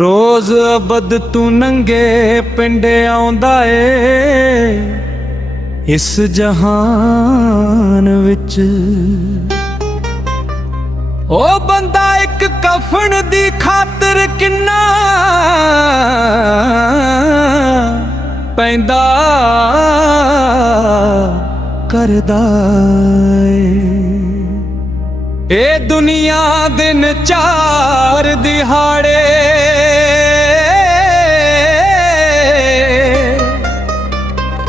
रोज अबद तू नंगे पिंडे आउंदा ए इस जहान विच। ओ बंदा एक कफन दी खातर किन्ना पैंदा करदा ए दुनिया दिन चार दिहाड़े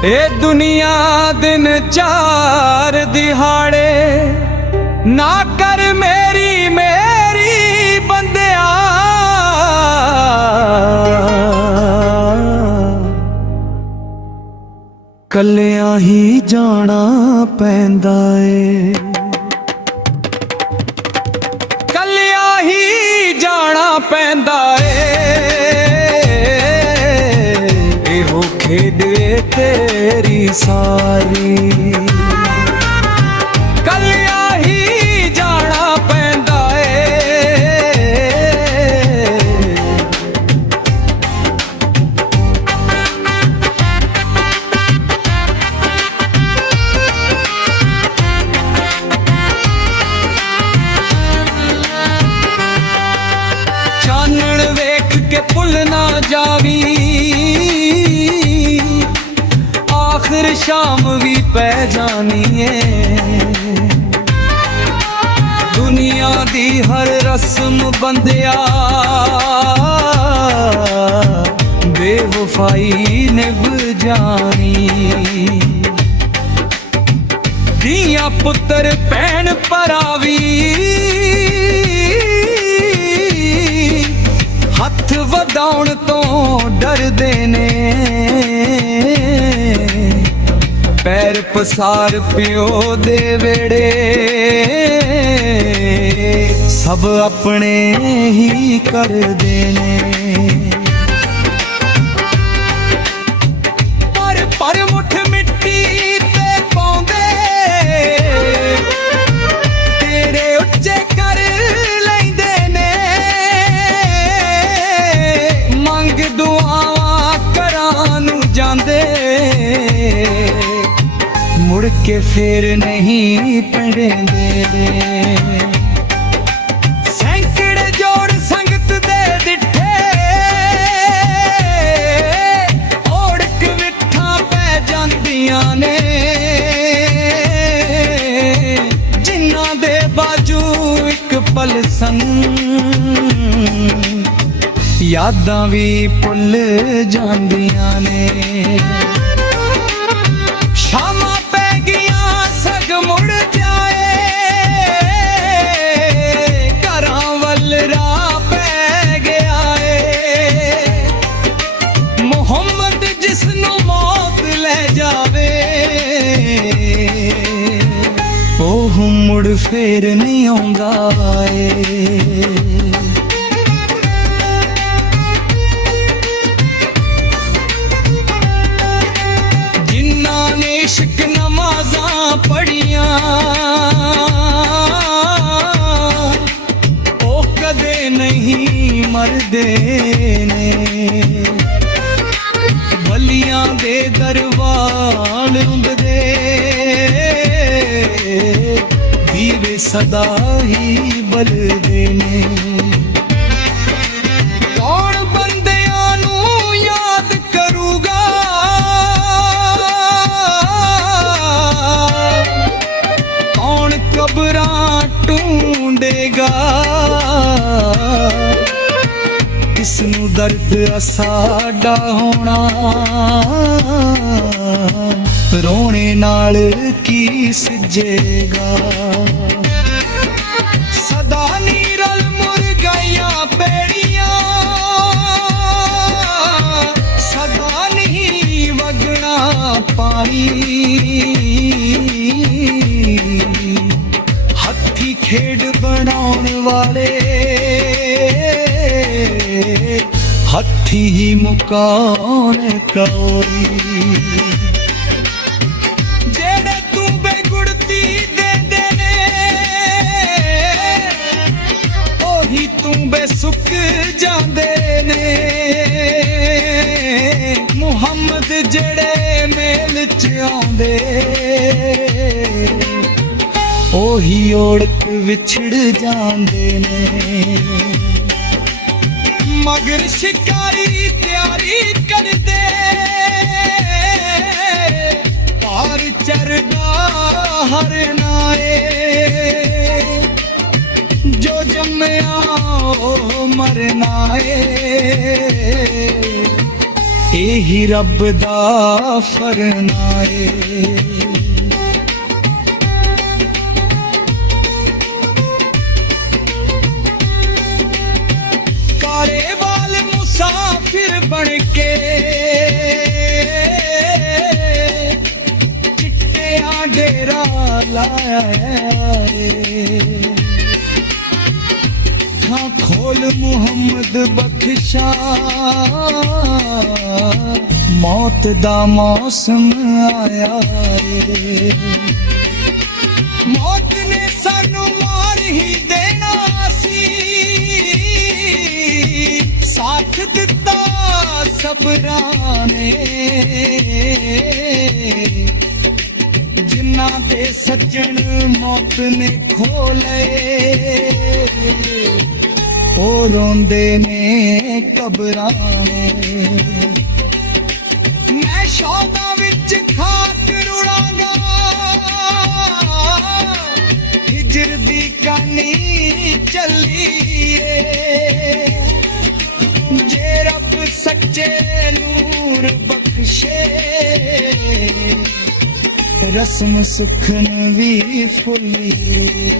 ए दुनिया दिन चार दिहाड़े ना कर मेरी मेरी बंदिया कल्लियां ही जाना पैंदा ए कल्लियां ही जाना पैंदा ए हो खेड तेरी सारी कल्लियां ही जाना पैंदा चानण वेख के भुल ना जावी आखिर शाम भी पै जानी है। दुनिया दी हर रस्म बंदिया बेवफाई निभ जानी। दियां पुत्र भैन भरावी हथ वधाउण तो डरदे ने पैर पसार पिओ दे वेड़े सब अपने ही कर देने। पर मुठ मिट्टी ते पाउंदे तेरे उच्चे कर लैंदे ने मंग दुआवां करां नूं जांदे मुड़ के फिर नहीं पड़ेंगे। सैकड़े जोड़ संगत दे दिठे ओड़क विठा पै जांदियां ने जिन्ना दे बाजू एक पल सन यादां भी भुल जांदियां ने। शामा पै गियां सग मुड़ जाए घरां वल राह पै गया है। मुहम्मद जिसनू मौत ले जावे ओह मुड़ फेर नहीं आउंदा है। इश्क नमाज़ां पढ़ियां ओ कदे नहीं मरदे ने वलियां दे दरबार उंदे दीवे सदा ही बलदे ने। कौन बंदियां नूं याद करूगा कबरां ढूंढेगा किसनू दर्द साडा होना रोने नाल की सिजेगा। सदा नीरल मुर्गाइयां बेड़ियां सदा नहीं वगना पानी हथी खेड बनाउण वाले हथी ही मुकाउण कोई। ਕਿਸਮਤ ਜਿਹੜੇ ਮੇਲ ਚ ਆਉਂਦੇ ਉਹੀ ਓੜਕ ਵਿਛੜ ਜਾਂਦੇ ਨੇ। ਮਗਰ ਸ਼ਿਕਾਰੀ ਤਿਆਰੀ ਕਰਦੇ ਪਾਰ ਚਰਦਾ ਹਰ ਨਾਏ ਜੋ ਜੰਮਿਆ ਉਹ ਮਰਨਾ ਏ ਇਹੀ ਰੱਬ ਦਾ ਫਰਮਾਏ। ਕਾਲੇ ਵਾਲ ਮੁਸਾਫਿਰ ਬਣ ਕੇ ਚਿੱਟਿਆਂ ਡੇਰਾ ਲਾਇਆ ਏ। ਅੱਖਾਂ ਖੋਲ ਮੁਹੰਮਦ ਬਖਸ਼ਾ ਮੌਤ ਦਾ ਮੌਸਮ ਆਇਆ ਏ। ਮੌਤ ਨੇ ਸਾਨੂੰ ਮਾਰ ਹੀ ਦੇਣਾ ਸੀ ਸਾਥ ਦਿੱਤਾ ਸਬਰਾਂ ਨੇ ਜਿਨ੍ਹਾਂ ਦੇ ਸੱਜਣ ਮੌਤ ਨੇ ਖੋ ਲਏ ਉਹ ਰੋਂਦੇ ਨੇ ਕਬਰਾਂ ਨੇ। ਮੈਂ ਸ਼ੌਕਾਂ ਵਿੱਚ ਖਾਕ ਰੁੜਾਂਗਾ ਹਿਜਰ ਦੀ ਕਹਾਣੀ ਚੱਲੀਏ ਜੇ ਰੱਬ ਸੱਚੇ ਨੂਰ ਬਖਸ਼ੇ ਰਸਮ ਸੁਖਨ ਵੀ ਫੁੱਲੀਏ।